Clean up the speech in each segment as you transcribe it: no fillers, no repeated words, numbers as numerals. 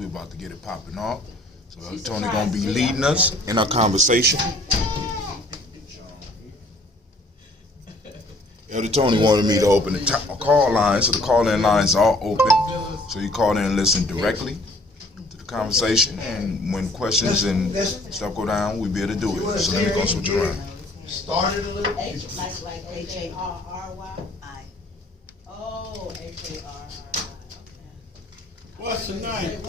We're about to get it popping off. So Elder Tony gonna be leading us in our conversation. Elder Tony wanted me to open the call line, so the call-in lines are open. So you call in and listen directly to the conversation, and when questions and stuff go down, we'll be able to do it. So let me go switch around. Started a little. Like H-A-R-R-Y? Oh, H-A-R-R-Y, okay. What's the name?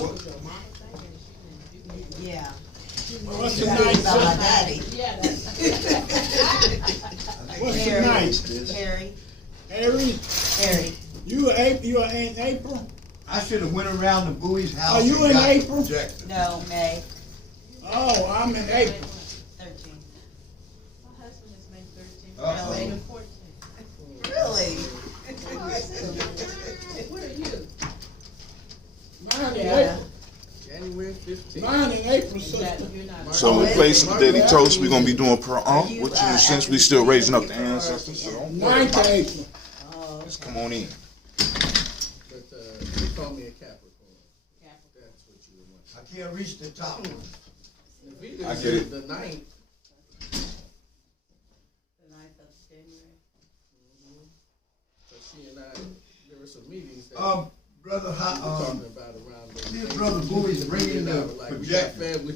Yeah. What's the name? About my daddy. Yeah, What's the name? Harry. Harry? Harry. You are in April? I should have went around the Bowie's house. Are you and in got April? projected. No, May. Oh, I'm in April. 13. my husband is May 13th. Uh-oh. May the 14th. Really? Where are you? Mine in Yeah. April. January 15th. Mine in April, sister. You're not. So in place of the Daily Toast, we're gonna be doing per Ankh, you, which since we still raising up the ancestors, so don't worry 9th about of it. April. Oh, Just come on in. But they call me a Capricorn. That's what you would want. I can't reach the top. The Vita I is get it. the 9th. the 9th of January. So she and I, there were some meetings that Brother, we were talking about around the. this brother Bowie's bringing the we got projector.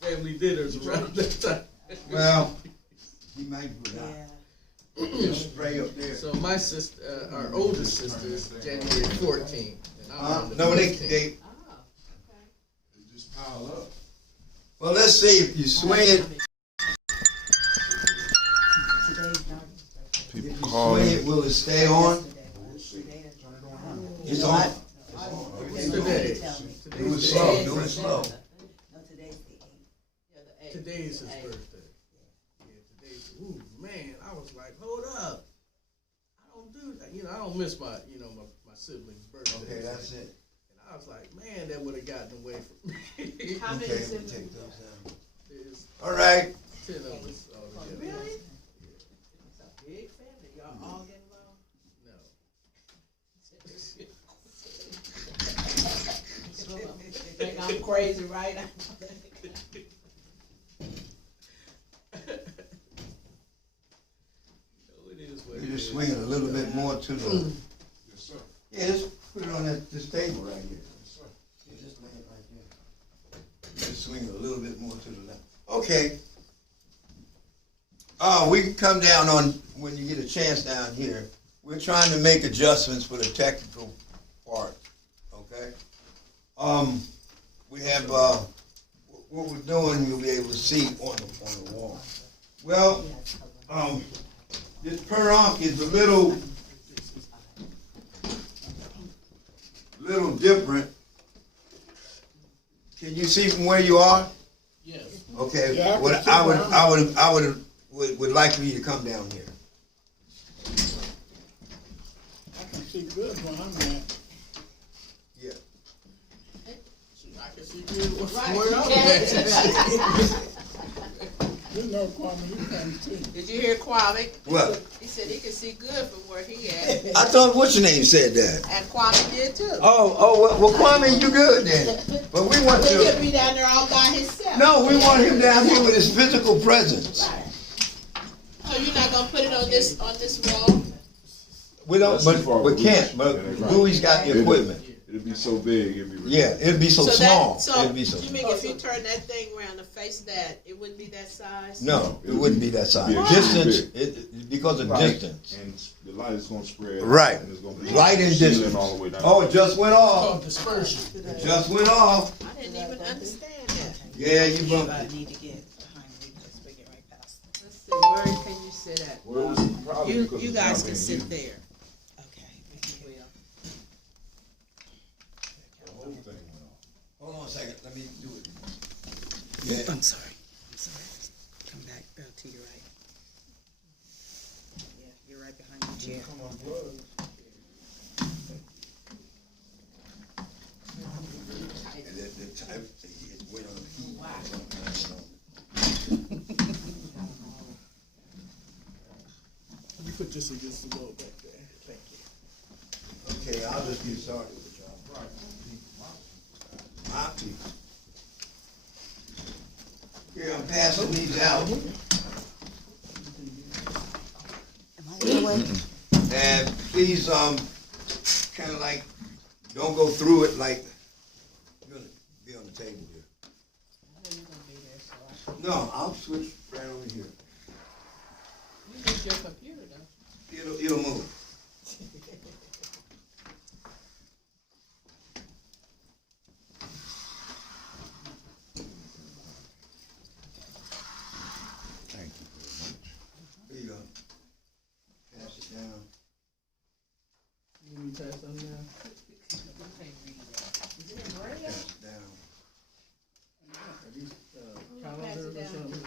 family dinners around that time. Well, he might put out. Yeah. Just spray up there. So my sister, our oldest sister is January 14th. And I'm on the No, 15th. they. Oh, okay. Just pile up. Well, let's see if you swing it. Today's not. People If you calling. swing it, will it stay on? It's on. Today. Do it slow. Do it slow. No, today's the 8th. Yeah, the 8th. Today is his birthday. Yeah, today's. Ooh, man, I was like, hold up. I don't do that. I don't miss my siblings' birthdays. Okay, that's it. And I was like, man, that would have gotten away from me. How many Okay, siblings? take those down. There's All right. 10 of us altogether. Really? It's a big family. Y'all all get along? No. They think I'm crazy, right? It is what You it just is. swing it a little bit more to the. Yes, sir. Yeah, just put it on this table right here. Yes, sir. Yeah, just lay it right there. Just swing it a little bit more to the left. Okay. We can come down on when you get a chance down here. We're trying to make adjustments for the technical part. Okay. We have what we're doing. You'll be able to see on the wall. Well, this per Ankh is a little different. Can you see from where you are? Yes. Okay. Yeah, I What can see I where would like for you to come down here. I can see good where I'm at. Yeah. I can see good Right. where I'm Yeah. at. You know, Kwame, you can too. Did you hear Kwame? What? He said he could see good from where he at. I thought what's your name said that. And Kwame did too. Well, Kwame, you good then. But we want He could to. be down there all by himself. No, we want him down here with his physical presence. Right. So you're not gonna put it on this wall? We don't, That's but too far. we can't. But Bowie's got the equipment. It'd be so big, it'd be ridiculous. Yeah, it'd be so small. It'd be so. You mean if you turn that thing around to face that, it wouldn't be that size? No, it wouldn't be that size. Yeah, Distance, big. because of Light, distance. and the light is gonna spread. Right. And it's gonna be Light and shielding distance. all the way down. Oh, it just went off. Called dispersion. It just went off. I didn't even understand that. Yeah, you bumped I it. need to get behind me because we get right past it. Let's see, where can you sit at? Well, it was probably You because it's guys not can being sit used. there. Okay. we can get- The whole thing went off. Hold on a second, let me do it. I'm sorry. Come back to your right. Yeah, you're right behind the chair. Come on, bro. And the type, it went on. You put this against the wall back there. Thank you. Okay, I'll just get started with y'all. I Here, I'm passing these out. Am I in the way? And please, kind of like, don't go through it like, you're gonna be on the table here. No, I'll switch right over here. You use your computer though. It'll move. Thank you very much. Here you go. Pass it down. You need me to pass something now? Pass it down. Are these calendars or something?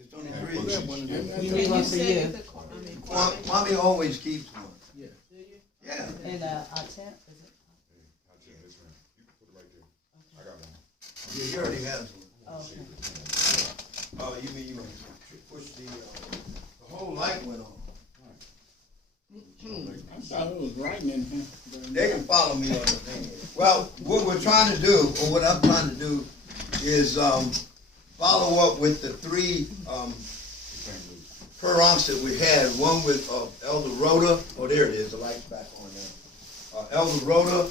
It's on the fridge. Can you send me the Mommy always keeps one. Yeah. Yeah. And our tent, is it? I'll tell you this one. You can put it right there. I got one. Yeah, he already has one. Oh, okay. Oh, you mean you want to push the whole light went on. I thought it was writing in here. They can follow me on the thing. Well, what we're trying to do, or what I'm trying to do, is follow up with the three Qurans that we had. One with Elder Rhoda. Oh, there it is. The light's back on now. Elder Rhoda,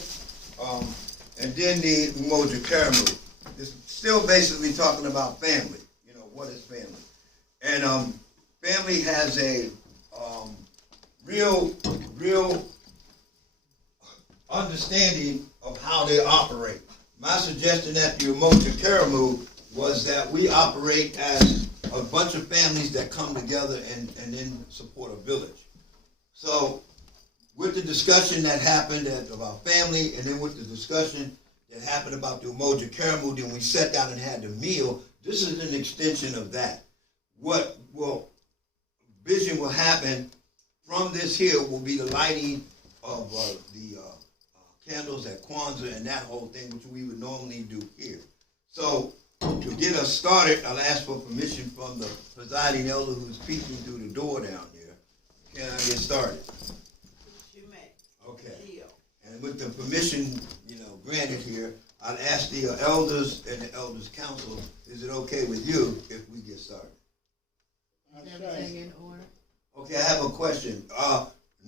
and then the Umoja Karamu. It's still basically talking about family. You know, what is family? And family has a real understanding of how they operate. My suggestion at the Umoja Karamu was that we operate as a bunch of families that come together and then support a village. So with the discussion that happened about family, and then with the discussion that happened about the Umoja Karamu, then we sat down and had the meal. This is an extension of that. What vision will happen from this here will be the lighting of the candles at Kwanzaa and that whole thing, which we would normally do here. So to get us started, I'll ask for permission from the presiding elder who's peeking through the door down there. Can I get started? You may. Okay. Deal. And with the permission, granted here, I'll ask the elders and the elders council, is it okay with you if we get started? Everything in order? Okay, I have a question.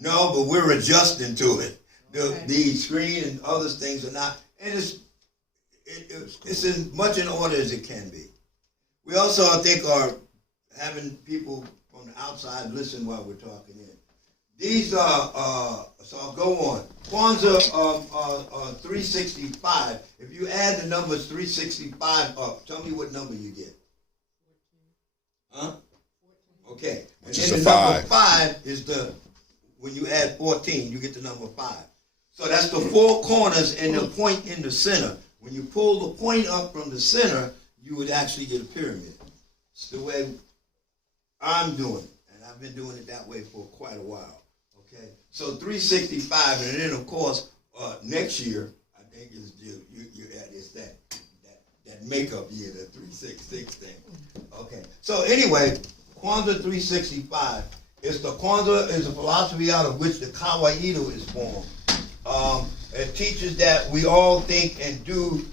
No, but we're adjusting to it. The screen and other things are not, and it's as much in order as it can be. We also, I think, are having people from the outside listen while we're talking in. These are, so I'll go on. Kwanzaa 365. If you add the numbers 365 up, tell me what number you get. Huh? Okay. And Which is then a the number 5. 5 is when you add 14, you get the number 5. So that's the 4 corners and the point in the center. When you pull the point up from the center, you would actually get a pyramid. It's the way I'm doing it, and I've been doing it that way for quite a while. Okay, so 365, and then of course next year I think is you're at that makeup year, the 366 thing. Okay, so anyway, Kwanzaa 365 is the Kwanzaa is a philosophy out of which the Kawaii is formed. It teaches that we all think and do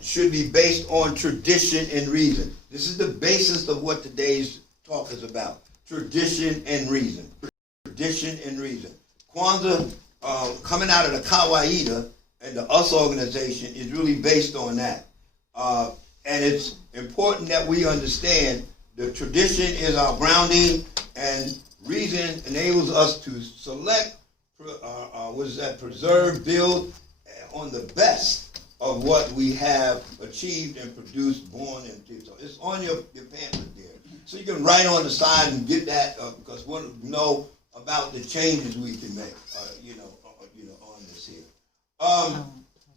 should be based on tradition and reason. This is the basis of what today's talk is about. Tradition and reason. Tradition and reason. Kwanzaa, coming out of the Kawaii and the US organization, is really based on that. And it's important that we understand the tradition is our grounding, and reason enables us to select, preserve, build on the best of what we have achieved and produced, born into. So it's on your pamphlet there. So you can write on the side and get that, because we want to know about the changes we can make, on this here.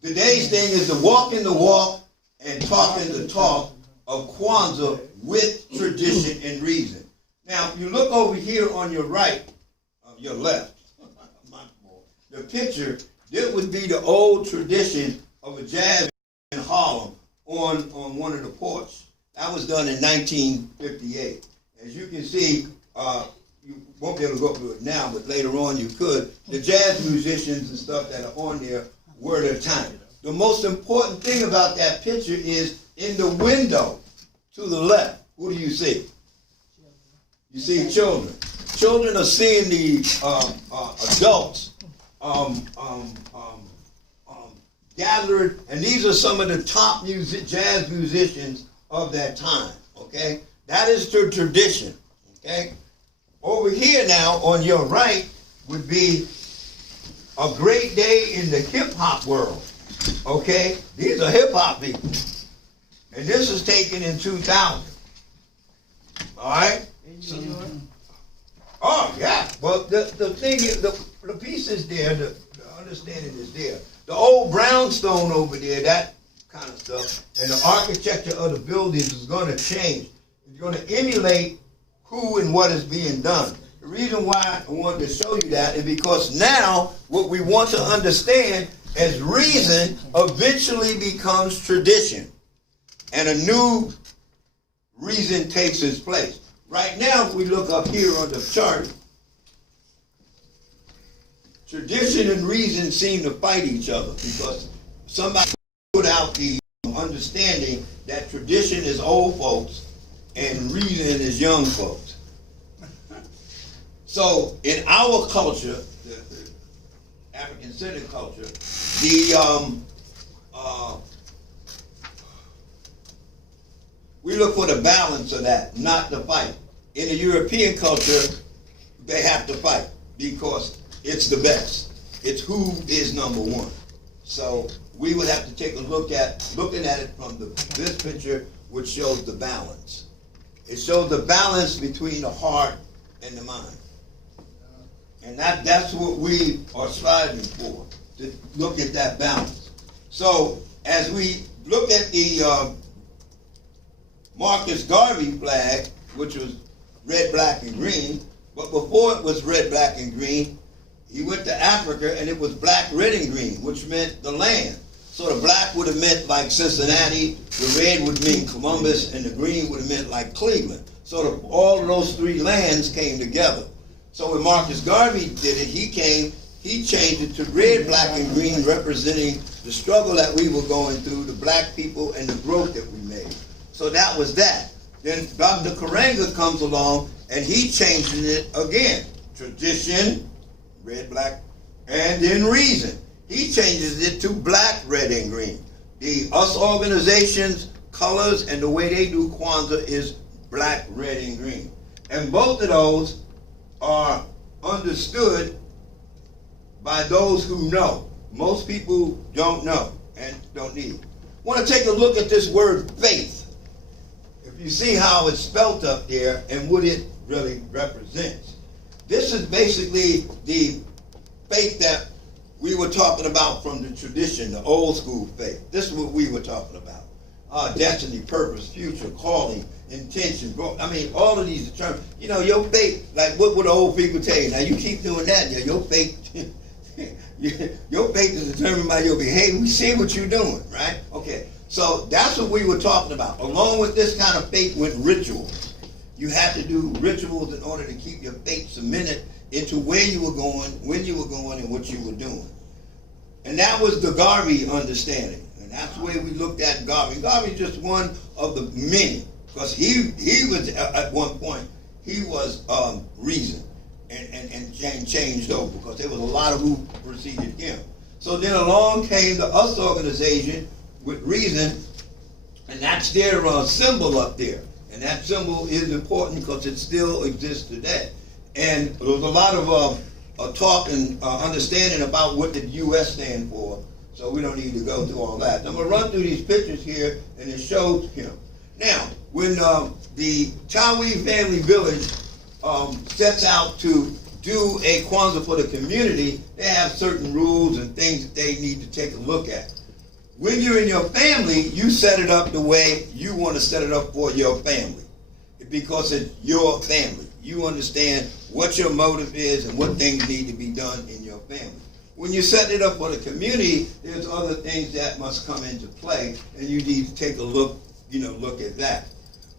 Today's thing is to walk in the walk and talk in the talk of Kwanzaa with tradition and reason. Now, if you look over here on your right, your left, the picture, this would be the old tradition of a jazz in Harlem on one of the porches. That was done in 1958. As you can see, you won't be able to go through it now, but later on you could. The jazz musicians and stuff that are on there word at a time. The most important thing about that picture is in the window to the left. Who do you see? You see children. Children are seeing the adults gathered, and these are some of the top jazz musicians of that time. Okay, that is the tradition. Okay, over here now on your right would be a great day in the hip hop world. Okay, these are hip hop people, and this is taken in 2000. All right. Oh yeah. Well, the thing is, the piece is there. The understanding is there. The old brownstone over there, that kind of stuff, and the architecture of the buildings is going to change. It's going to emulate who and what is being done. The reason why I wanted to show you that is because now what we want to understand as reason eventually becomes tradition, and a new reason takes its place. Right now, if we look up here on the chart, tradition and reason seem to fight each other because somebody put out the understanding that tradition is old folks and reason is young folks. So in our culture, the African-centered culture, we look for the balance of that, not the fight. In the European culture, they have to fight because it's the best. It's who is number one. So we would have to take a look at, looking at it from this picture, which shows the balance. It shows the balance between the heart and the mind. And that's what we are striving for, to look at that balance. So as we look at the Marcus Garvey flag, which was red, black, and green, but before it was red, black, and green, he went to Africa and it was black, red, and green, which meant the land. So the black would have meant like Cincinnati, the red would mean Columbus, and the green would have meant like Cleveland. So all of those three lands came together. So when Marcus Garvey did it, he changed it to red, black, and green, representing the struggle that we were going through, the black people, and the growth that we made. So that was that. Then Dr. Karanga comes along and he changes it again. Tradition, red, black, and then reason. He changes it to black, red, and green. The US organizations, colors, and the way they do Kwanzaa is black, red, and green. And both of those are understood by those who know. Most people don't know and don't need. I want to take a look at this word faith. If you see how it's spelt up there and what it really represents. This is basically the faith that we were talking about from the tradition, the old school faith. This is what we were talking about. Destiny, purpose, future, calling, intention. I mean, all of these terms. You know, your faith, like what would the old people tell you? Now you keep doing that, your faith, your faith is determined by your behavior. We see what you're doing, right? Okay, so that's what we were talking about. Along with this kind of faith with rituals. You had to do rituals in order to keep your faith cemented into where you were going, when you were going, and what you were doing. And that was the Garvey understanding. And that's the way we looked at Garvey. Garvey's just one of the many. Because he was, at one point, he was reason and changed over. Because there was a lot of who preceded him. So then along came the US organization with reason. And that's their symbol up there. And that symbol is important because it still exists today. And there was a lot of talk and understanding about what the U.S. stand for, so we don't need to go through all that. I'm going to run through these pictures here, and it shows him. Now, when the Chawi Family Village sets out to do a Kwanzaa for the community, they have certain rules and things that they need to take a look at. When you're in your family, you set it up the way you want to set it up for your family. Because it's your family. You understand what your motive is and what things need to be done in your family. When you set it up for the community, there's other things that must come into play, and you need to take a look at that.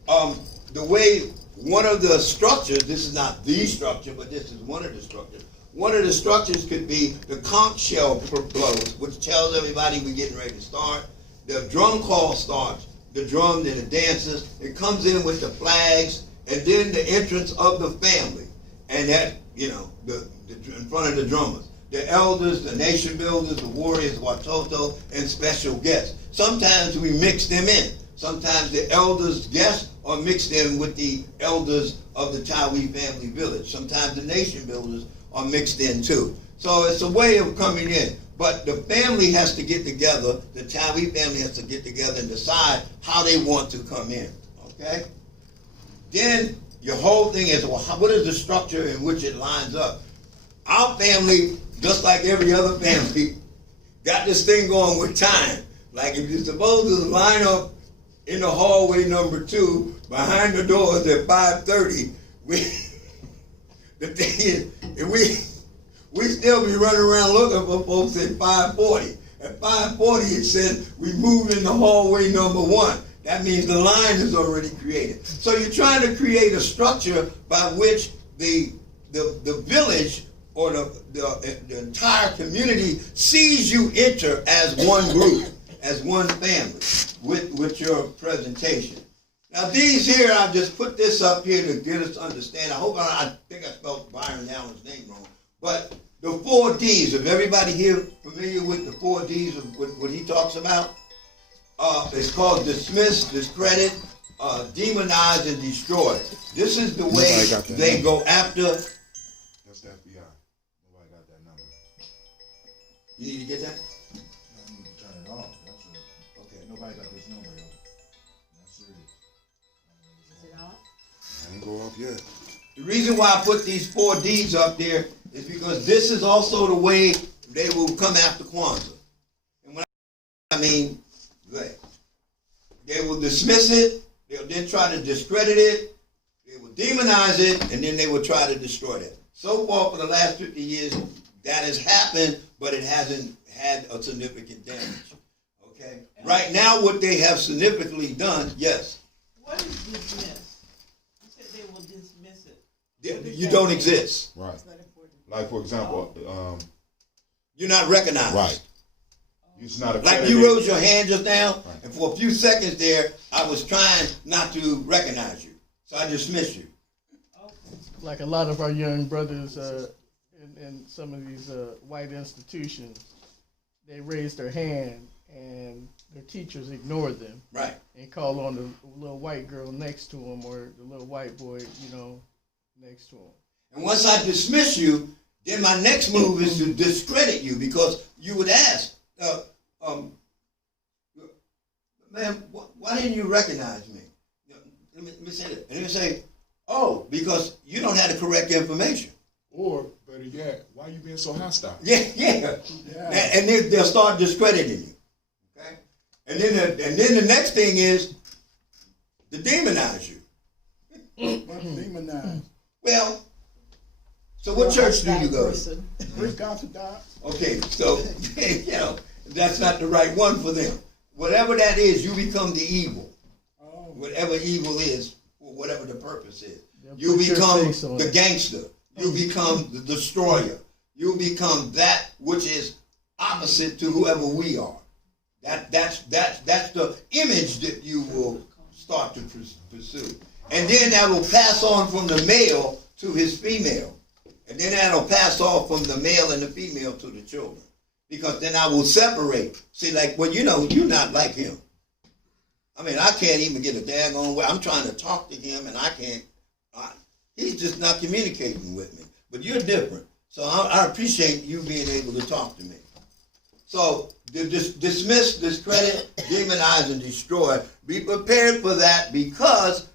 The way one of the structures, this is not the structure, but this is one of the structures, One of the structures could be the conch shell blows, which tells everybody we're getting ready to start. The drum call starts, the drums and the dancers. It comes in with the flags, and then the entrance of the family. And that, in front of the drummers. The elders, the nation builders, the warriors, Watoto, and special guests. Sometimes we mix them in. Sometimes the elders' guests are mixed in with the elders of the Tawi family village. Sometimes the nation builders are mixed in too. So it's a way of coming in. But the family has to get together, the Tawi family has to get together and decide how they want to come in. Okay? Then your whole thing is, well, what is the structure in which it lines up? Our family, just like every other family, got this thing going with time. Like if you're supposed to line up in the hallway number 2 behind the doors at 5:30, the thing is, we still be running around looking for folks at 5:40. At 5:40, it says we move in the hallway number 1. That means the line is already created. So you're trying to create a structure by which the village or the entire community sees you enter as one group, as one family, with your presentation. Now these here, I just put this up here to get us to understand. I think I spelled Byron Allen's name wrong. But the 4 Ds, if everybody here familiar with the 4 Ds of what he talks about? It's called dismiss, discredit, demonize, and destroy. This is the way they go after. That's the FBI. Nobody got that number. You need to get that? I need to turn it off. Okay, nobody got this number, yo. That's serious. Is it off? I ain't go off yet. The reason why I put these 4 Ds up there is because this is also the way they will come after Kwanzaa. And when I mean, they will dismiss it, they'll then try to discredit it, they will demonize it, and then they will try to destroy it. So far for the last 50 years, that has happened, but it hasn't had a significant damage. Okay? Right now, what they have significantly done, yes. What is dismiss? You said they will dismiss it. You don't exist. Right. Like, for example, You're not recognized. right. It's not a Like you rose your hand just now, and for a few seconds there, I was trying not to recognize you. So I dismissed you. Like a lot of our young brothers in some of these white institutions, they raise their hand and their teachers ignore them. Right. And call on the little white girl next to them or the little white boy, next to them. And once I dismiss you, then my next move is to discredit you because you would ask, man, why didn't you recognize me? Let me say that. And they say, oh, because you don't have the correct information. Or, better yet, why you being so hostile? Yeah. And then they'll start discrediting you. Okay? And then the next thing is to demonize you. Demonize. Well, so what church do you go to? Greek Orthodox. Okay, so, that's not the right one for them. Whatever that is, you become the evil. Oh. Whatever evil is, or whatever the purpose is. They'll You put your become face on the it. gangster. You become the destroyer. You become that which is opposite to whoever we are. That's the image that you will start to pursue. And then that will pass on from the male to his female. And then that'll pass off from the male and the female to the children. Because then I will separate. See, like, well, you're not like him. I mean, I can't even get a daggone way. I'm trying to talk to him and I can't. He's just not communicating with me. But you're different. So I appreciate you being able to talk to me. So dismiss, discredit, demonize, and destroy. Be prepared for that because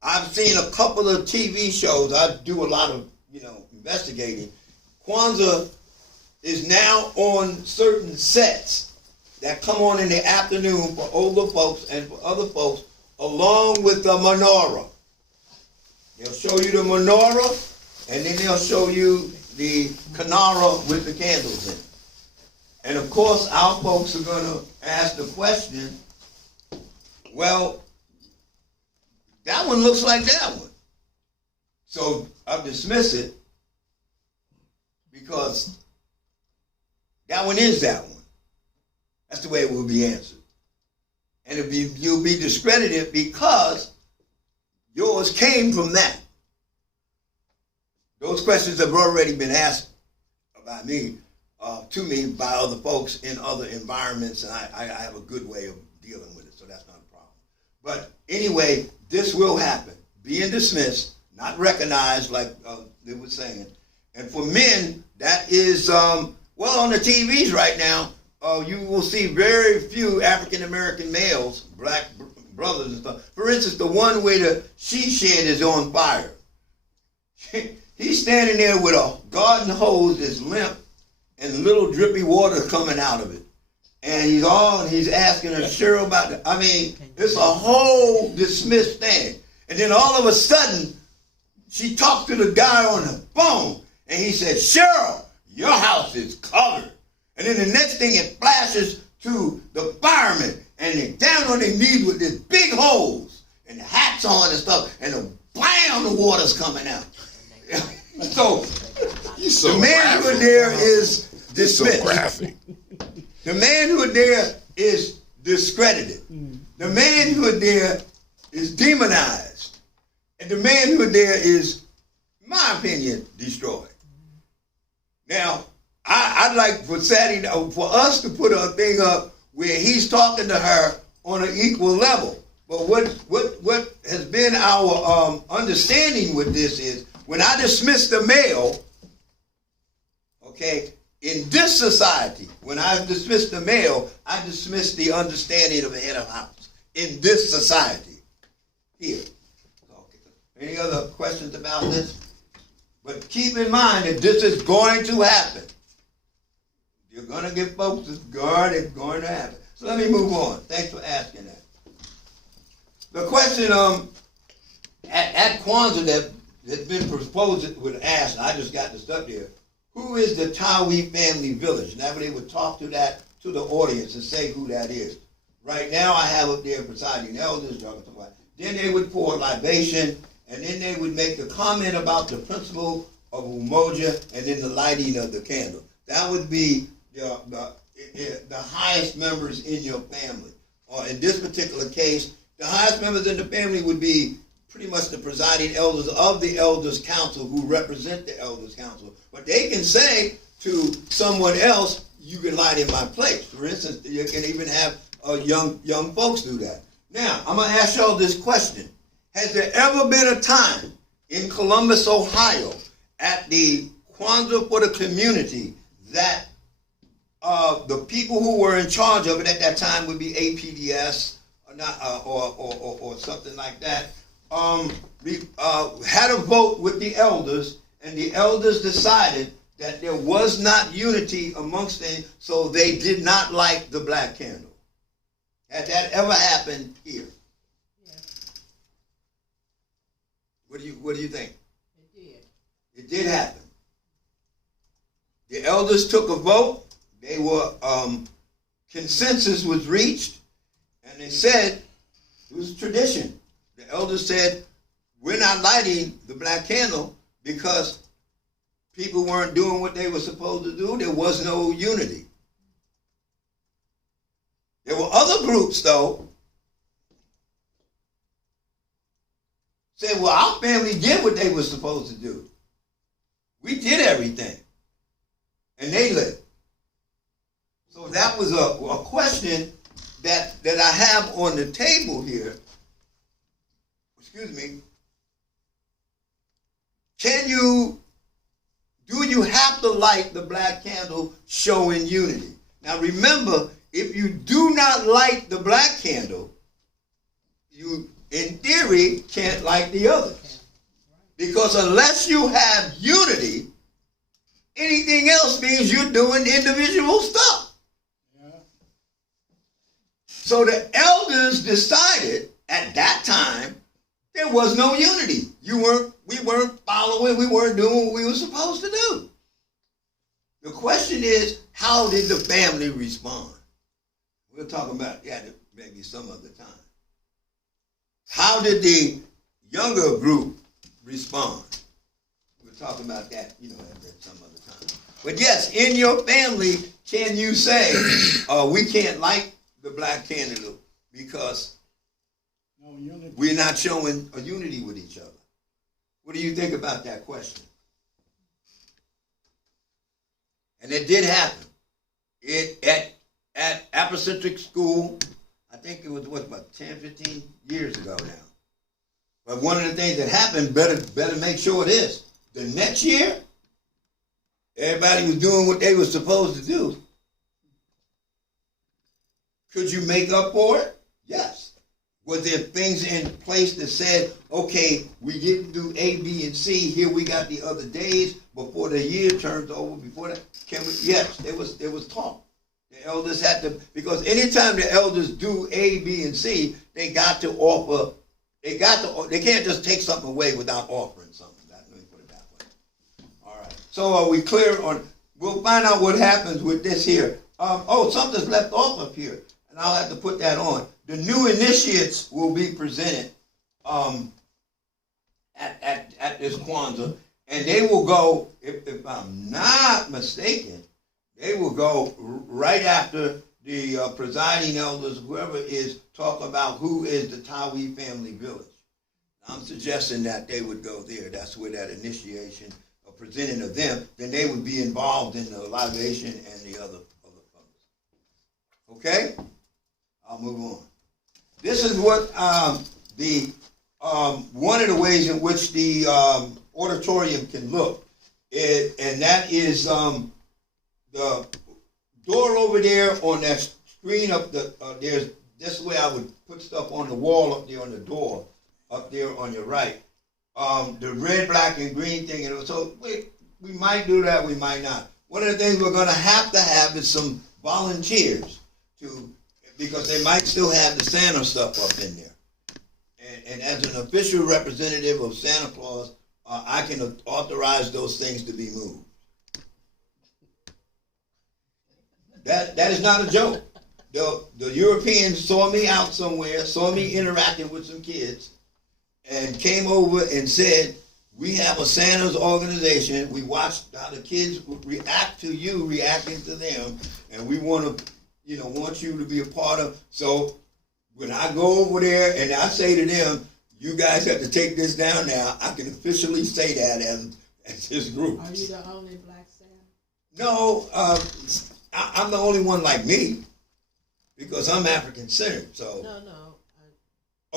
I've seen a couple of TV shows. I do a lot of, investigating. Kwanzaa is now on certain sets that come on in the afternoon for older folks and for other folks, along with the menorah. They'll show you the menorah, and then they'll show you the kanara with the candles in it. And of course, our folks are going to ask the question, well, that one looks like that one. So I'll dismiss it because that one is that one. That's the way it will be answered. And you'll be discredited because yours came from that. Those questions have already been asked about me, to me by other folks in other environments, and I have a good way of dealing with it, so that's not a problem. But anyway, this will happen. Being dismissed, not recognized, like they were saying. And for men, that is, on the TVs right now, you will see very few African-American males, black brothers and stuff. For instance, the one where the she shed is on fire. He's standing there with a garden hose that's limp and little drippy water coming out of it. And he's asking her, Cheryl, about it. I mean, it's a whole dismissed thing. And then all of a sudden, she talked to the guy on the phone, and he said, Cheryl, your house is covered. And then the next thing, it flashes to the firemen, and they're down on their knees with this big hose, and the hats on and stuff, and bam, the water's coming out. So, the manhood there is dismissed. So graphic. The manhood there is discredited. The manhood there is demonized. And the manhood there is, in my opinion, destroyed. Now, I'd like for Saturday, for us to put a thing up where he's talking to her on an equal level. But what has been our understanding with this is, when I dismiss the male, okay, in this society, when I dismiss the male, I dismiss the understanding of the head of house. In this society, here. Okay. Any other questions about this? But keep in mind that this is going to happen. You're going to get folks, it's going to happen. So let me move on. Thanks for asking that. The question at Kwanzaa that has been proposed with asked, I just got the stuff here. Who is the Tawi family village? Now they would talk to the audience and say who that is. Right now I have up there presiding elders. Then they would pour libation, and then they would make a comment about the principle of umoja, and then the lighting of the candle. That would be the highest members in your family. Or in this particular case, the highest members in the family would be pretty much the presiding elders of the elders council who represent the elders council. But they can say to someone else, you can light in my place. For instance, you can even have young folks do that. Now, I'm going to ask y'all this question. Has there ever been a time in Columbus, Ohio, at the Kwanzaa for the community that the people who were in charge of it at that time would be APDS or something like that, had a vote with the elders, and the elders decided that there was not unity amongst them, so they did not light the black candle? Had that ever happened here? Yeah. What do you think? It did. It did happen. The elders took a vote. They were consensus was reached, and they said it was a tradition. The elders said, we're not lighting the black candle because people weren't doing what they were supposed to do. There was no unity. There were other groups, though, said, well, our family did what they were supposed to do. We did everything. And they lived. So that was a question that I have on the table here. Excuse me. Do you have to light the black candle showing unity? Now remember, if you do not light the black candle, you, in theory, can't light the others. Because unless you have unity, anything else means you're doing individual stuff. Yeah. So the elders decided at that time there was no unity. We weren't following, we weren't doing what we were supposed to do. The question is, how did the family respond? We'll talk about that maybe some other time. How did the younger group respond? We'll talk about that, at some other time. But yes, in your family, can you say, we can't like the black candidate because No unity. we're not showing a unity with each other? What do you think about that question? And it did happen. At Apacentric School, I think it was, about 10, 15 years ago now. But one of the things that happened, better make sure it is. The next year, everybody was doing what they were supposed to do. Could you make up for it? Yes. Was there things in place that said, okay, we didn't do A, B, and C, here we got the other days before the year turns over, before that? Yes, there was talk. The elders had to, because anytime the elders do A, B, and C, they got to offer, they can't just take something away without offering something. Let me put it that way. All right. So are we clear on, we'll find out what happens with this here. Something's left off up here, and I'll have to put that on. The new initiates will be presented at this Kwanzaa, and they will go, if I'm not mistaken, they will go right after the presiding elders, whoever is, talk about who is the Tawi family village. I'm suggesting that they would go there. That's where that initiation of presenting of them, then they would be involved in the libation and the other funds. Okay? I'll move on. This is what one of the ways in which the auditorium can look, and that is the door over there on that screen up there's this way I would put stuff on the wall up there on the door up there on your right. The red, black, and green thing, and so we might do that, we might not. One of the things we're going to have is some volunteers because they might still have the Santa stuff up in there. And as an official representative of Santa Claus, I can authorize those things to be moved. That is not a joke. The Europeans saw me out somewhere, saw me interacting with some kids, and came over and said, we have a Santa's organization. We watched how the kids react to you reacting to them, and we want you to be a part of. So when I go over there and I say to them, you guys have to take this down now, I can officially say that as this group. Are you the only black Santa? No, I'm the only one like me because I'm African-centered. So. No.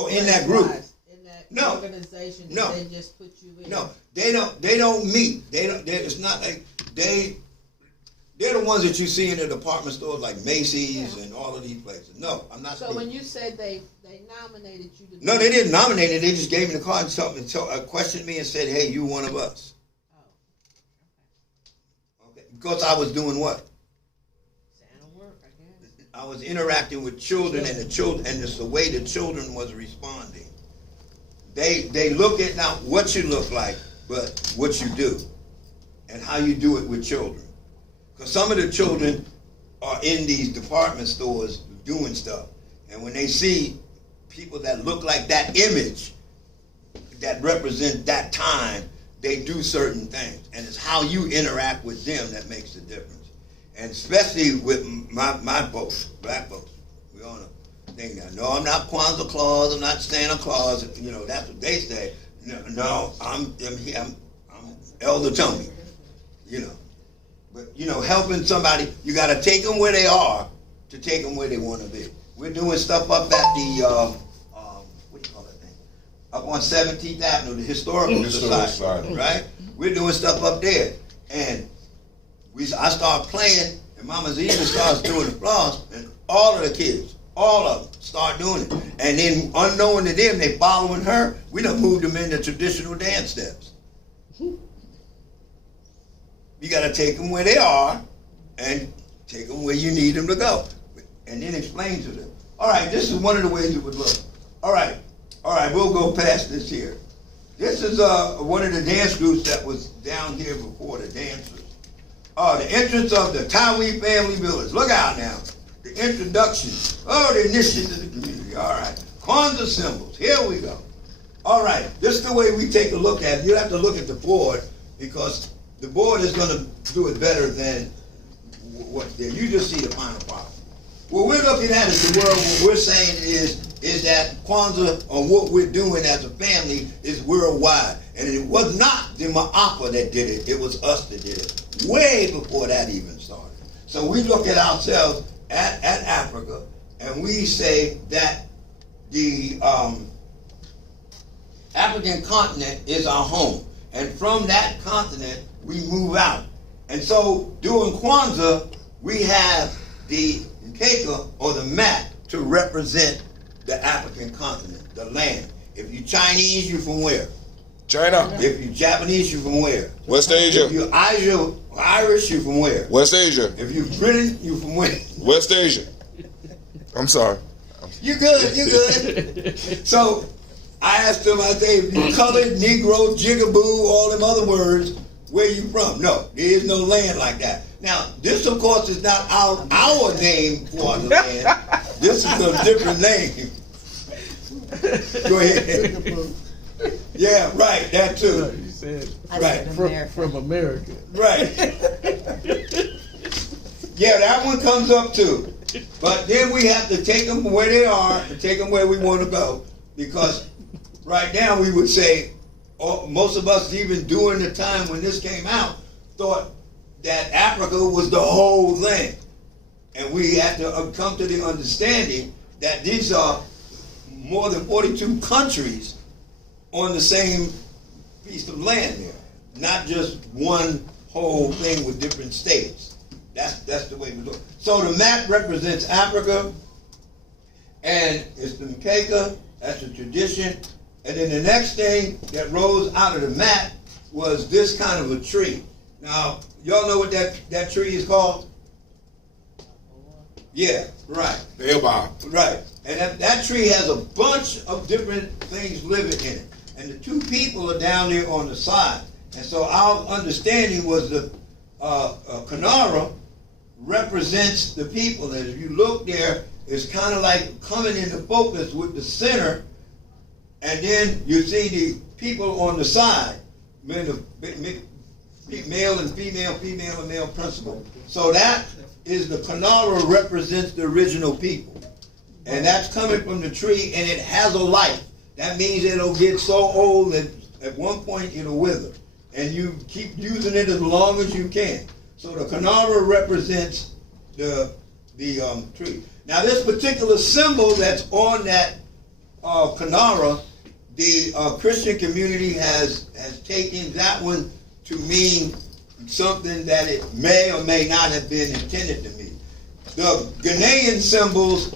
In that group. In that No. organization, No. they just put you in. No, they don't meet. It's not like they're the ones that you see in the department stores like Macy's and all of these places. No, I'm not. So when you said they nominated you to No, they didn't nominate me. They just gave me the card and questioned me and said, hey, you one of us. Okay. Because I was doing what? Santa work, I guess. I was interacting with children and it's the way the children was responding. They look at not what you look like, but what you do and how you do it with children. Because some of the children are in these department stores doing stuff, and when they see people that look like that image that represent that time, they do certain things, and it's how you interact with them that makes the difference. And especially with my folks, black folks, we all know. No, I'm not Kwanzaa Claus. I'm not Santa Claus. That's what they say. No, I'm Elder Tony. But helping somebody, you got to take them where they are to take them where they want to be. We're doing stuff up at the what do you call that thing? Up on 17th Avenue, the Historical Society, right? We're doing stuff up there, and I start playing, and Mama Zita starts doing the floss, and all of the kids. All of them start doing it. And then unknown to them, they following her. We done moved them into traditional dance steps. You got to take them where they are and take them where you need them to go. And then explain to them. All right, this is one of the ways it would look. All right, we'll go past this here. This is one of the dance groups that was down here before, the dancers. The entrance of the Tawi family village. Look out now. The introduction. The initiative to the community. All right. Kwanzaa symbols. Here we go. All right. This is the way we take a look at it. You have to look at the board because the board is going to do it better than what's there. You just see the final product. What we're looking at is the world. What we're saying is that Kwanzaa, or what we're doing as a family, is worldwide. And it was not the Ma'apa that did it. It was us that did it, way before that even started. So we look at ourselves at Africa, and we say that the African continent is our home. And from that continent, we move out. And so during Kwanzaa, we have the Nkeka, or the mat, to represent the African continent, the land. If you Chinese, you from where? China. If you Japanese, you from where? West Asia. If you Irish, you from where? West Asia. If you British, you from where? West Asia. I'm sorry. You good, you good. So I asked him, I say, if you colored, Negro, jigaboo, all them other words, where you from? No, there is no land like that. Now, this of course is not our name for the land. This is a different name. Go ahead. Yeah, right, that too. You said Right. from America. Right. Yeah, that one comes up too. But then we have to take them where they are and take them where we want to go. Because right now we would say, most of us, even during the time when this came out, thought that Africa was the whole thing. And we have to come to the understanding that these are more than 42 countries on the same piece of land there. Not just one whole thing with different states. That's the way we do it. So the map represents Africa, and it's the Nkeka, that's the tradition. And then the next thing that rose out of the mat was this kind of a tree. Now, y'all know what that tree is called? Yeah, right. Right. And that tree has a bunch of different things living in it. And the two people are down there on the side. And so our understanding was the Kanara represents the people. And if you look there, it's kind of like coming into focus with the center. And then you see the people on the side, male and female, female and male principle. So that is the Kanara represents the original people. And that's coming from the tree, and it has a life. That means it'll get so old that at one point it'll wither. And you keep using it as long as you can. So the Kanara represents the tree. Now this particular symbol that's on that Kanara, the Christian community has taken that one to mean something that it may or may not have been intended to mean. The Ghanaian symbols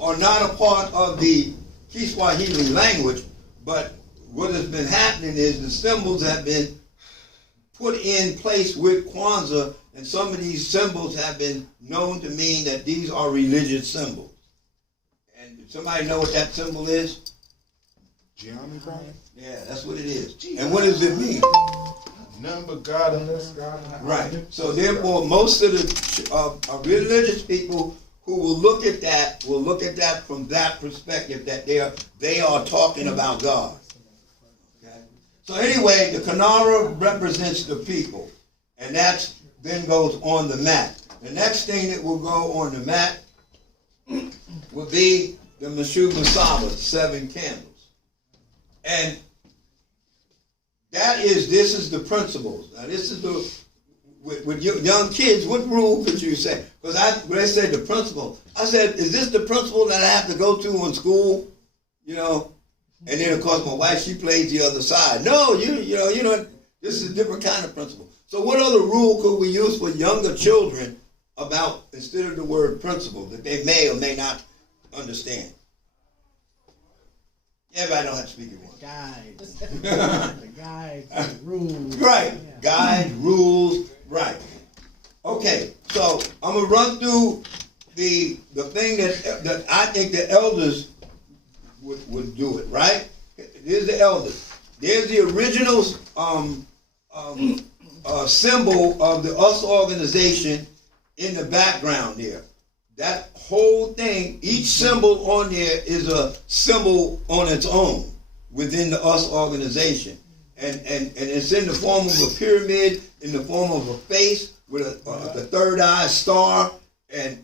are not a part of the Kiswahili language, but what has been happening is the symbols have been put in place with Kwanzaa, and some of these symbols have been known to mean that these are religious symbols. And somebody know what that symbol is? Gye-Nyame, brother? Yeah, that's what it is. And what does it mean? None but God unless God. Right. So therefore, most of the religious people who will look at that from that perspective, that they are talking about God. Okay. So anyway, the Kanara represents the people, and that then goes on the mat. The next thing that will go on the mat will be the Mashu Masaba, 7 candles. And this is the principles. Now this is with young kids, what rule could you say? Because when I said the principle, I said, is this the principle that I have to go to in school? You know? And then of course my wife, she plays the other side. No, you know, this is a different kind of principle. So what other rule could we use for younger children about, instead of the word principle, that they may or may not understand? Everybody don't have to speak at once. Guides. The guides, the rules. Right. Yeah. Guides, rules, right. Okay, so I'm going to run through the thing that I think the elders would do it, right? Here's the elders. There's the original symbol of the US organization in the background there. That whole thing, each symbol on there is a symbol on its own within the US organization. and it's in the form of a pyramid, in the form of a face with the third eye star, and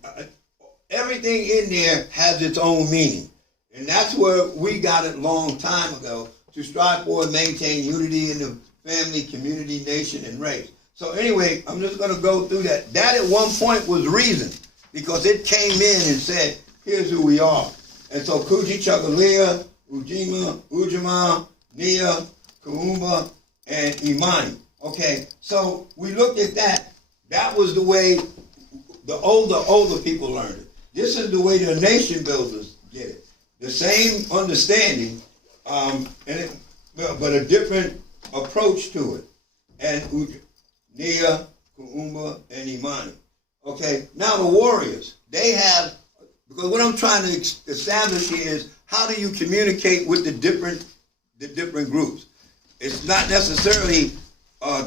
everything in there has its own meaning. And that's where we got it long time ago, to strive for and maintain unity in the family, community, nation, and race. So anyway, I'm just going to go through that. That at one point was reason, because it came in and said, here's who we are. And so Kuji, Chagalia, Ujima, Ujima, Nia, Kuumba, and Imani. Okay, so we looked at that. That was the way the older people learned it. This is the way the nation builders get it. The same understanding, but a different approach to it. And Nia, Kuumba, and Imani. Okay, now the warriors, they have, because what I'm trying to establish here is, how do you communicate with the different groups? It's not necessarily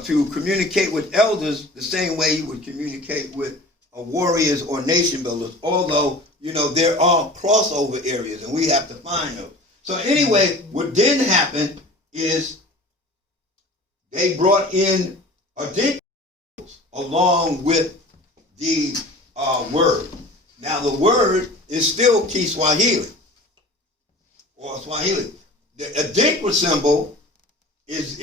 to communicate with elders the same way you would communicate with warriors or nation builders, although, you know, there are crossover areas and we have to find those. So anyway, what then happened is they brought in Adinkras along with the word. Now the word is still Kiswahili or Swahili. The Adinkra symbol is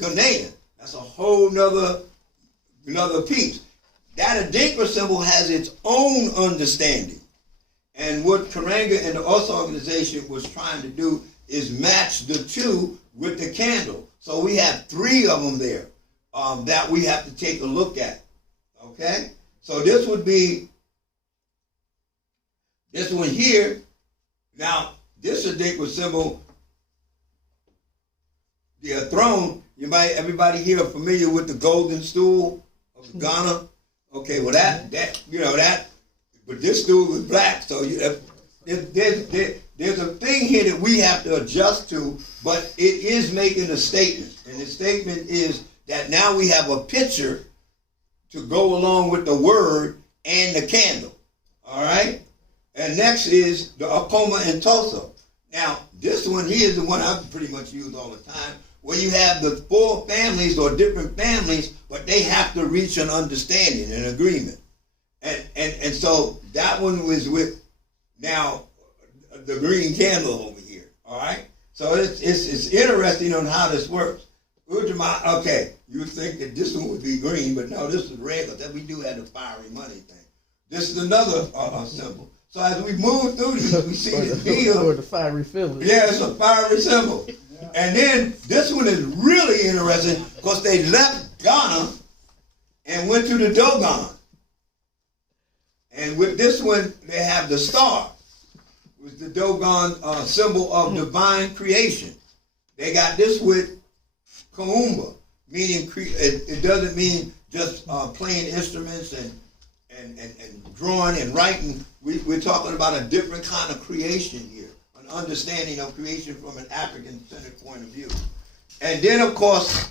Ghanaian. That's a whole another piece. That Adinkra symbol has its own understanding. And what Karanga and the US organization was trying to do is match the two with the candle. So we have 3 of them there that we have to take a look at. Okay? So this would be this one here. Now, this Adinkra symbol, the throne, everybody here are familiar with the golden stool of Ghana? Okay, well but this stool is black, so there's a thing here that we have to adjust to, but it is making a statement. And the statement is that now we have a picture to go along with the word and the candle. All right? And next is the Akoma and Toso. Now, this one here is the one I pretty much use all the time, where you have the 4 families or different families, but they have to reach an understanding, an agreement. And so that one was with, now, the green candle over here, all right? So it's interesting on how this works. Ujima, okay, you would think that this one would be green, but no, this is red, because we do have the fiery money thing. This is another symbol. So as we move through these, we see the deal. Or the fiery feeling. Yeah, it's a fiery symbol. Yeah. And then this one is really interesting, because they left Ghana and went to the Dogon. And with this one, they have the star. It was the Dogon symbol of divine creation. They got this with Kuumba, meaning it doesn't mean just playing instruments and drawing and writing. We're talking about a different kind of creation here, an understanding of creation from an African-centered point of view. And then, of course,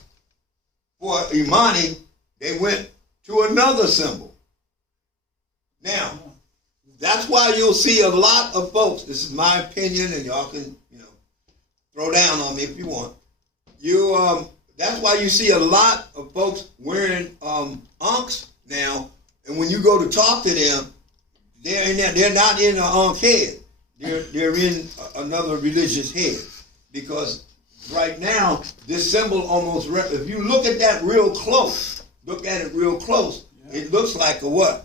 for Imani, they went to another symbol. Now, that's why you'll see a lot of folks, this is my opinion, and y'all can, throw down on me if you want. That's why you see a lot of folks wearing Ankhs now, and when you go to talk to them, they're not in an Ankh head. They're in another religious head. Because right now, this symbol almost, if you look at that real close, it looks like a what?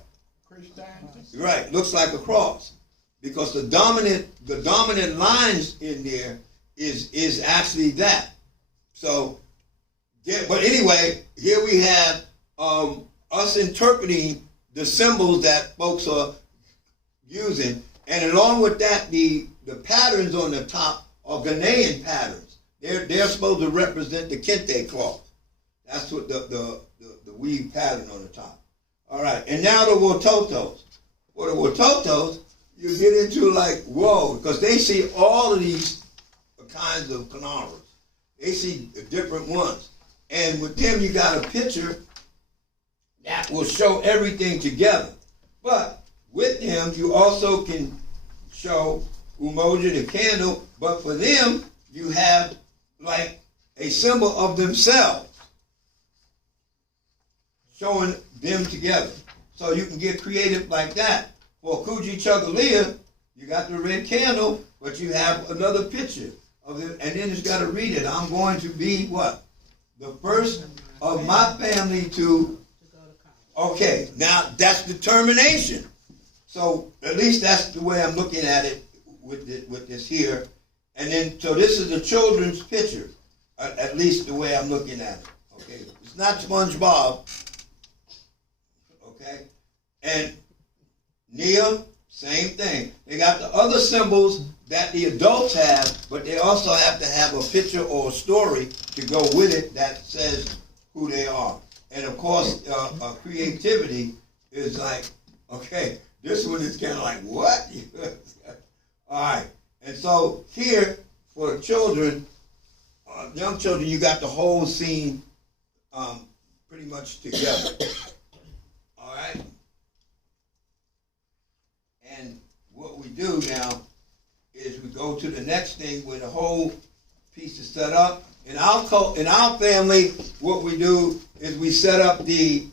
Right, looks like a cross, because the dominant lines in there is actually that. So, yeah, but anyway, here we have us interpreting the symbols that folks are using, and along with that, the patterns on the top are Ghanaian patterns. They're supposed to represent the kente cloth. That's what the weave pattern on the top. All right, and now the Watotos. For the Watotos, you get into like, whoa, because they see all of these kinds of Kanaras. They see the different ones. And with them, you got a picture that will show everything together. But with them, you also can show Umoja, the candle, but for them, you have like a symbol of themselves, showing them together. So you can get creative like that. For Kuji Chugaliah, you got the red candle, but you have another picture of it, and then it's got to read it. I'm going to be what? The first of my family to. Okay, now that's determination. So at least that's the way I'm looking at it with this here. And then, so this is the children's picture, at least the way I'm looking at it. Okay, it's not SpongeBob. Okay, and Nia, same thing. They got the other symbols that the adults have, but they also have to have a picture or a story to go with it that says who they are. And of course, creativity is like, okay, this one is kind of like, what? All right. And so here, for children, young children, you got the whole scene pretty much together. All right? And what we do now is we go to the next thing where the whole piece is set up. In our family, what we do is we set up the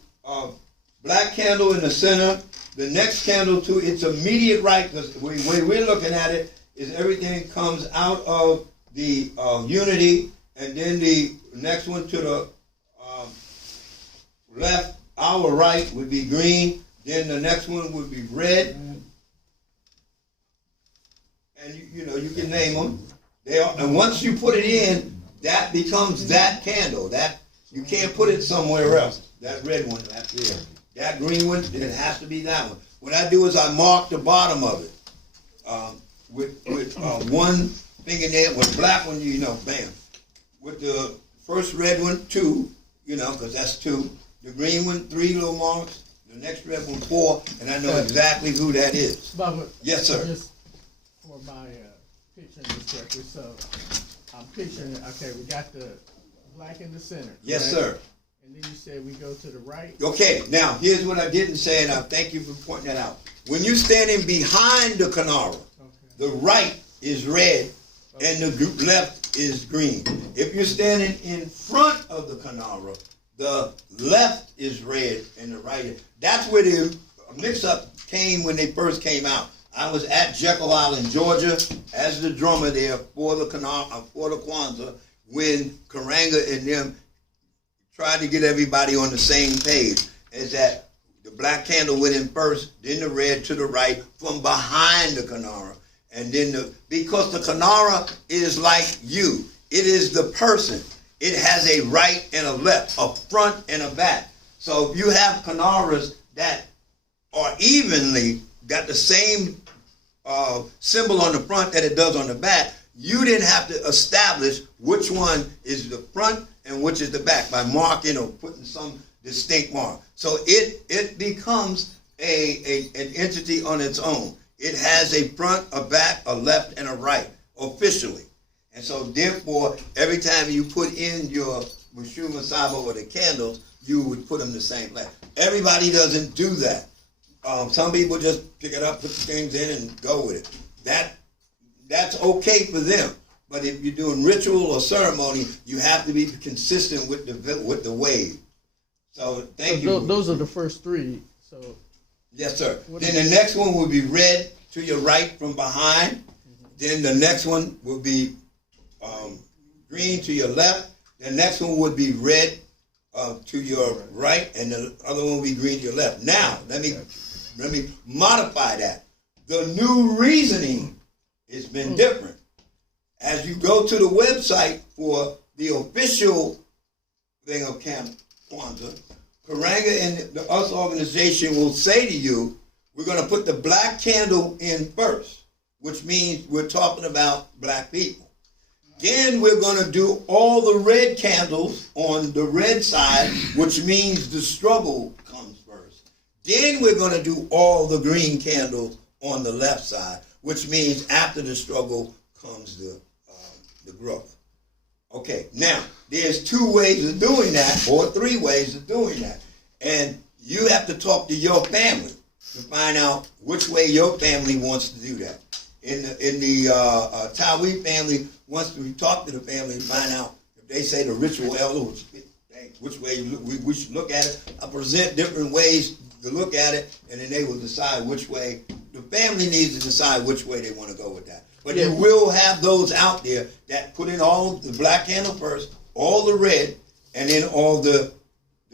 black candle in the center. The next candle to its immediate right, because the way we're looking at it is everything comes out of the unity, and then the next one to the left, our right, would be green. Then the next one would be red. And you can name them. And once you put it in, that becomes that candle. That you can't put it somewhere else. That red one, that's there. That green one, then it has to be that one. What I do is I mark the bottom of it with one fingernail. With black one, bam. With the first red one, 2, because that's 2. The green one, 3 little marks. The next red one, 4, and I know exactly who that is. Bubba, Yes, sir. just for my picturing this correctly, so I'm picturing, okay, we got the black in the center. Yes, right? sir. And then you said we go to the right. Okay, now here's what I didn't say, and I thank you for pointing that out. When you're standing behind the Kanara, the right is red and the left is green. If you're standing in front of the Kanara, the left is red and the right is. That's where the mix-up came when they first came out. I was at Jekyll Island, Georgia, as the drummer there for the Kwanzaa, when Karanga and them tried to get everybody on the same page. Is that the black candle went in first, then the red to the right from behind the Kanara. And then because the Kanara is like you, it is the person. It has a right and a left, a front and a back. So if you have Kanaras that are evenly got the same symbol on the front that it does on the back, you didn't have to establish which one is the front and which is the back by marking or putting some distinct mark. So it becomes an entity on its own. It has a front, a back, a left, and a right, officially. And so therefore, every time you put in your Mushu Masaba or the candles, you would put them the same way. Everybody doesn't do that. Some people just pick it up, put the things in, and go with it. That's okay for them. But if you're doing ritual or ceremony, you have to be consistent with the wave. So thank you. Those are the first 3. So yes, sir. Then the next one will be red to your right from behind. Mm-hmm. Then the next one will be green to your left. The next one would be red to your right, and the other one will be green to your left. Now, let me modify that. The new reasoning has been different. As you go to the website for the official thing of Camp Kwanzaa, Karanga and the US organization will say to you, we're going to put the black candle in first, which means we're talking about black people. Then we're going to do all the red candles on the red side, which means the struggle comes first. Then we're going to do all the green candles on the left side, which means after the struggle comes the growth. Okay, now, there's 2 ways of doing that, or 3 ways of doing that. And you have to talk to your family to find out which way your family wants to do that. in the Tawi family, once we talk to the family and find out if they say the ritual elder, which way we should look at it, I present different ways to look at it, and then they will decide which way. The family needs to decide which way they want to go with that. But you will have those out there that put in all the black candle first, all the red, and then all the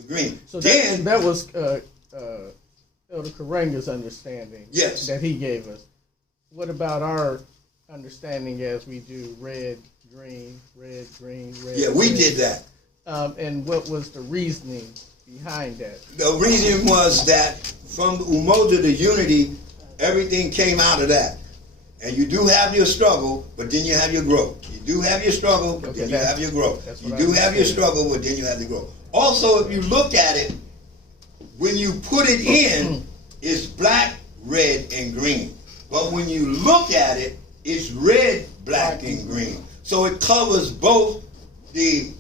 green. So that was Elder Karanga's understanding. Yes. That he gave us. What about our understanding as we do red, green, red, green, red? Yeah, we red. did that. And what was the reasoning behind that? The reason was that from the Umoja to unity, everything came out of that. And you do have your struggle, but then you have your growth. You do have your struggle, but then you have your growth. You do have your struggle, but then you have the growth. Also, if you look at it, when you put it in, it's black, red, and green. But when you look at it, it's red, black, and green. So it covers both the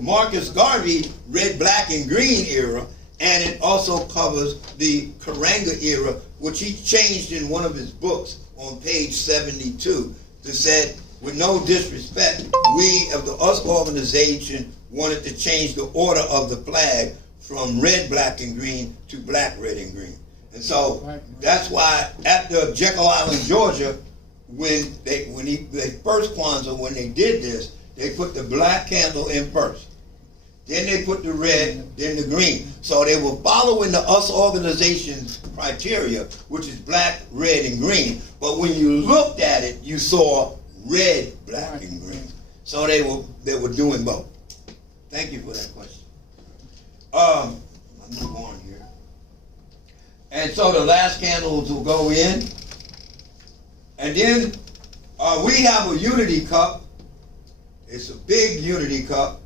Marcus Garvey red, black, and green era, and it also covers the Karanga era, which he changed in one of his books on page 72 to say, with no disrespect, we of the US organization wanted to change the order of the flag from red, black, and green to black, red, and green. And so that's why at the Jekyll Island, Georgia, when they first Kwanzaa, when they did this, they put the black candle in first. Then they put the red, then the green. So they were following the US organization's criteria, which is black, red, and green. But when you looked at it, you saw red, black, and green. So they were doing both. Thank you for that question. I'll move on here. And so the last candles will go in. And then we have a unity cup. It's a big unity cup.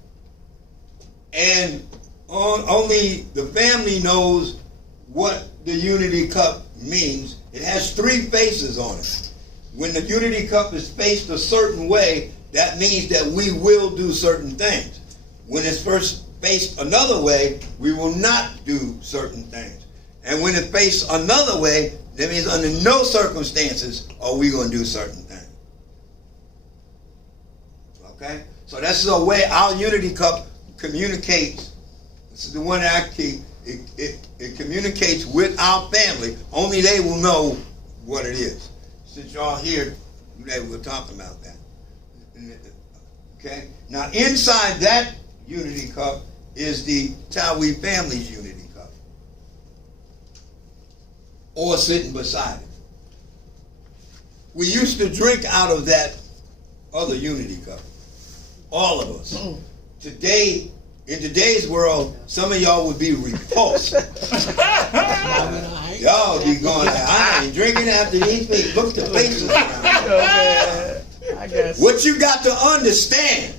And only the family knows what the unity cup means. It has 3 faces on it. When the unity cup is faced a certain way, that means that we will do certain things. When it's first faced another way, we will not do certain things. And when it's faced another way, that means under no circumstances are we going to do certain things. Okay? So that's the way our unity cup communicates. This is the one that I keep. It communicates with our family. Only they will know what it is. Since y'all here, today we're talking about that. Okay? Now inside that unity cup is the Tawi family's unity cup. Or sitting beside it. We used to drink out of that other unity cup. All of us. Today, in today's world, some of y'all would be repulsed. Y'all be going, I ain't drinking after these people. Look at the faces around. What you got to understand,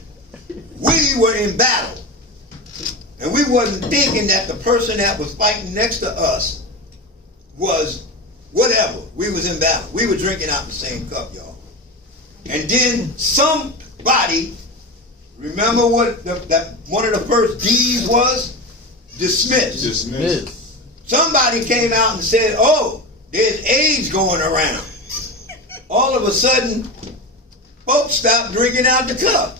we were in battle. And we wasn't thinking that the person that was fighting next to us was whatever. We was in battle. We were drinking out the same cup, y'all. And then somebody, remember what that one of the first D's was? Dismissed. Dismissed. Somebody came out and said, oh, there's AIDS going around. All of a sudden, folks stopped drinking out the cup.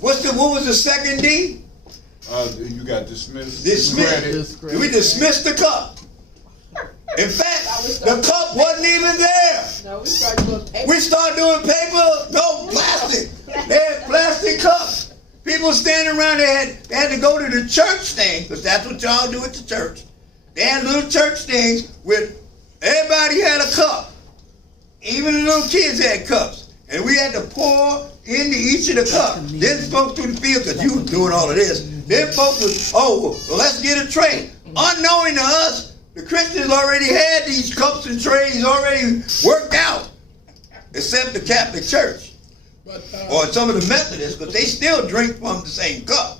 What was the second D? You got dismissed. Dismissed. We dismissed the cup. In fact, the cup wasn't even there. No, we We started started doing paper. doing paper, no plastic. They had plastic cups. People standing around, they had to go to the church thing, because that's what y'all do at the church. They had little church things with everybody had a cup. Even the little kids had cups. And we had to pour into each of the cups. Then folks through the field, because you was doing all of this. Then folks was, well, let's get a tray. Unknowing to us, the Christians already had these cups and trays already worked out, except the Catholic Church. Or some of the Methodists, but they still drink from the same cup.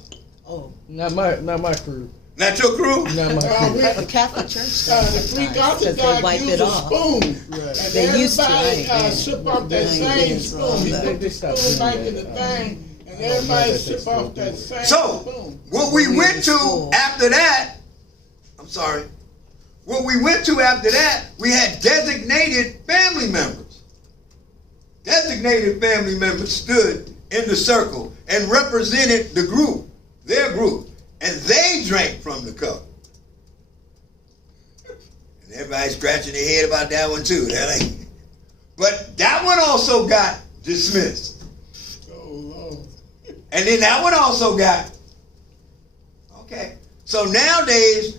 Oh, Not my crew. Not your crew? Not my crew. the Catholic Church The does Greek sometimes, 'cause they wipe use it a off. spoon. Right. And They used to, everybody right? sip off that They same did. spoon. They Put the stopped spoon doing back that. in the thing, and everybody sip off that same So, spoon. what we went to after that, I'm sorry, what we went to after that, we had designated family members. Designated family members stood in the circle and represented the group, their group, and they drank from the cup. And everybody's scratching their head about that one too. But that one also got dismissed. And then that one also got, okay. So nowadays,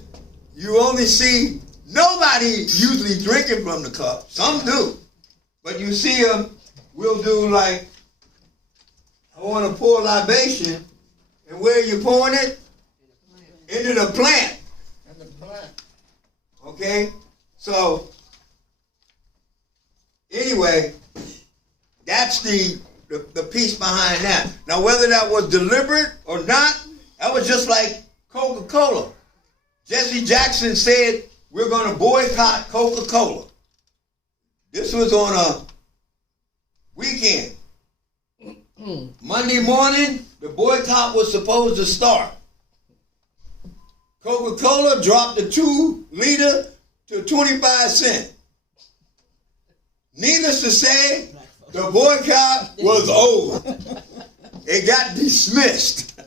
you only see nobody usually drinking from the cup. Some do. But you see them, we'll do like, I want to pour libation. And where are you pouring it? Into the plant. Okay? So, anyway, that's the piece behind that. Now, whether that was deliberate or not, that was just like Coca-Cola. Jesse Jackson said, we're going to boycott Coca-Cola. This was on a weekend. Monday morning, the boycott was supposed to start. Coca-Cola dropped the 2 liter to 25 cents. Needless to say, the boycott was over. It got dismissed.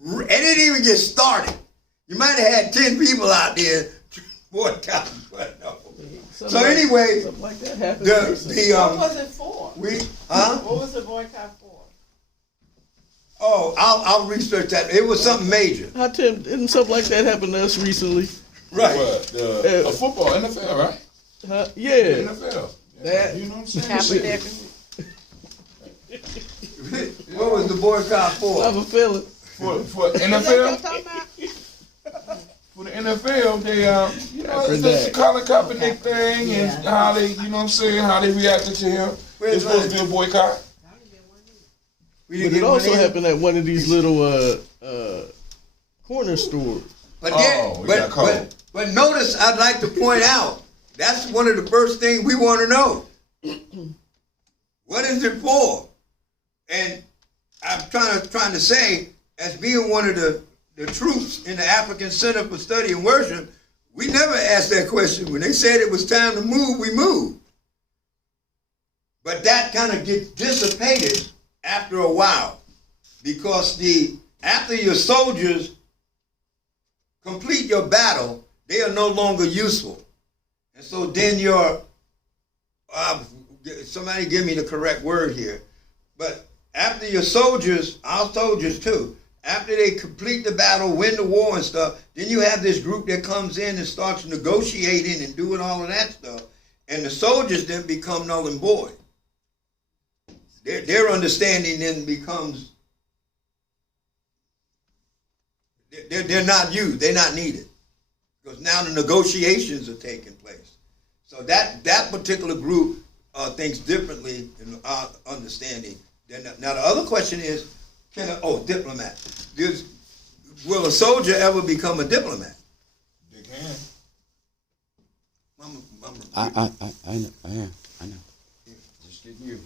It didn't even get started. You might have had 10 people out there boycotting, but no. So anyway, something like that happened. What was it for? What was the boycott for? Oh, I'll research that. It was something major. How Tim, didn't something like that happen to us recently? Right. What? Football, NFL, right? Yeah. NFL. That, you know what I'm saying? What was the boycott for? I have a feeling. For NFL? For the NFL, they, it's just Colin Kaepernick thing and how they, you know what I'm saying, how they reacted to him. It's supposed to be a boycott. But it also happened at one of these little corner stores. But notice, I'd like to point out, that's one of the first things we want to know. What is it for? And I'm trying to say, as being one of the troops in the African Center for Study and Worship, we never asked that question. When they said it was time to move, we moved. But that kind of gets dissipated after a while, because after your soldiers complete your battle, they are no longer useful. And so then somebody give me the correct word here, but after your soldiers, our soldiers too, after they complete the battle, win the war and stuff, then you have this group that comes in and starts negotiating and doing all of that stuff, and the soldiers then become null and void. Their understanding then becomes, they're not used, they're not needed. Because now the negotiations are taking place. So that particular group thinks differently in our understanding. Now the other question is, diplomat. Will a soldier ever become a diplomat? They can. I know. Just get you.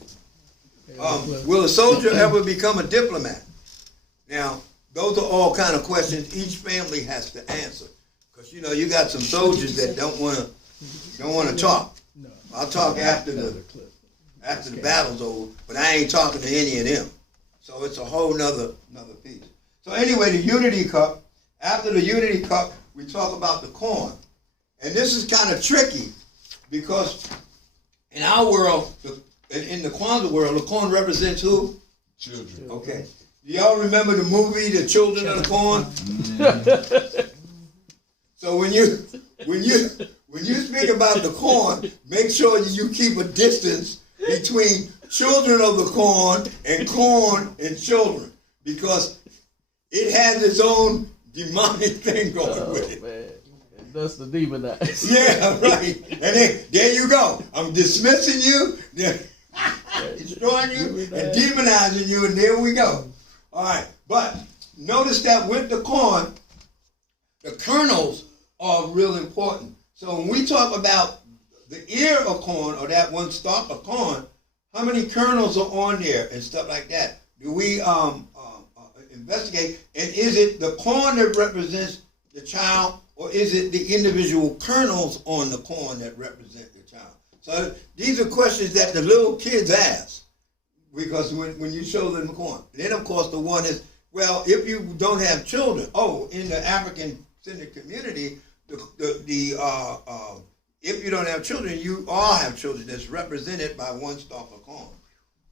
Will a soldier ever become a diplomat? Now, those are all kind of questions each family has to answer. Because you got some soldiers that don't want to talk. I'll talk after the battle's over, but I ain't talking to any of them. So it's a whole nother piece. So anyway, the Unity Cup. After the Unity Cup, we talk about the corn, and this is kind of tricky because in our world, in the Kwanzaa world, the corn represents who? Children. Okay. Do y'all remember the movie, The Children of the Corn? So when you speak about the corn, make sure you keep a distance between children of the corn and children, because it has its own demonic thing going with it. Man. That's the demonized. Yeah, right. And then, there you go. I'm dismissing you, destroying you, and demonizing you, and there we go. All right. But notice that with the corn, the kernels are real important. So when we talk about the ear of corn, or that one stalk of corn, how many kernels are on there and stuff like that? Do we investigate? And is it the corn that represents the child, or is it the individual kernels on the corn that represent the child? So these are questions that the little kids ask, because when you show them the corn. Then, of course, the one is, well, if you don't have children, in the African-centered community, if you don't have children, you all have children that's represented by one stalk of corn.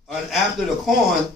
And after the corn,